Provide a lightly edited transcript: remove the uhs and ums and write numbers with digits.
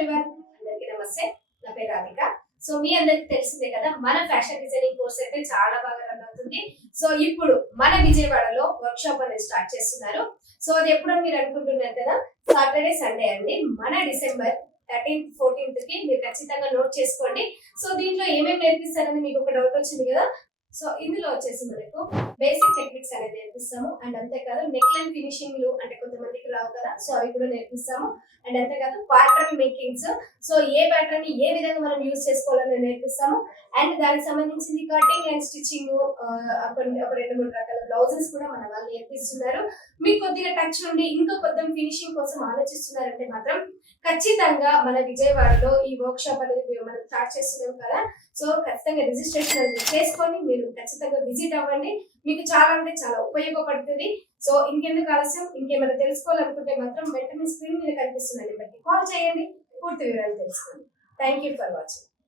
Everyone, అందరికీ నమస్తే. నా పేరు రాధిక. సో మీ అందరికి తెలిసిందే కదా, మన ఫ్యాషన్ డిజైనింగ్ కోర్స్ అయితే చాలా బాగా రన్ అవుతుంది. సో ఇప్పుడు మన విజయవాడలో వర్క్ షాప్ అనేది స్టార్ట్ చేస్తున్నారు. సో అది ఎప్పుడో మీరు అనుకుంటున్నారు కదా, సాటర్డే సండే అండి. మన డిసెంబర్ 13th 14th కి మీరు ఖచ్చితంగా నోట్ చేసుకోండి. సో దీంట్లో ఏమేమి నేర్పిస్తారని మీకు ఒక డౌట్ వచ్చింది కదా. సో ఇందులో వచ్చేసి మనకు బేసిక్ టెక్నిక్స్ అనేది నేర్పిస్తాము. అండ్ అంతేకాదు నెక్ లైన్ ఫినిషింగ్లు అంటే కొంతమందికి రావు కదా, సో అవి కూడా నేర్పిస్తాము. అండ్ అంతేకాదు ప్యాటర్న్ మేకింగ్స్, సో ఏ ప్యాటర్న్ ని ఏ విధంగా మనం యూజ్ చేసుకోవాలని నేర్పిస్తాము. అండ్ దానికి సంబంధించింది కటింగ్ అండ్ స్టిచ్చింగ్, ఒక 2-3 రకాల బ్లౌజెస్ కూడా మన వాళ్ళు నేర్పిస్తున్నారు. మీకు కొద్దిగా టచ్ నుండి ఇంకా కొద్దిగా ఫినిషింగ్ కోసం ఆలోచిస్తున్నారంటే మాత్రం ఖచ్చితంగా మన విజయవాడలో ఈ వర్క్ షాప్ అనేది మనం స్టార్ట్ చేస్తున్నాం కదా. సో ఖచ్చితంగా రిజిస్ట్రేషన్ అనేది చేసుకొని మీరు ఖచ్చితంగా విజిట్ అవ్వండి. మీకు చాలా అంటే చాలా ఉపయోగపడుతుంది. సో ఇంకెందుకు ఆలస్యం, ఇంకేమైనా తెలుసుకోవాలనుకుంటే మాత్రం వెంటనే స్క్రీన్ మీద కనిపిస్తున్న నెంబర్కి కాల్ చేయండి, పూర్తి వివరాలు తెలుసుకోండి. Thank you for watching.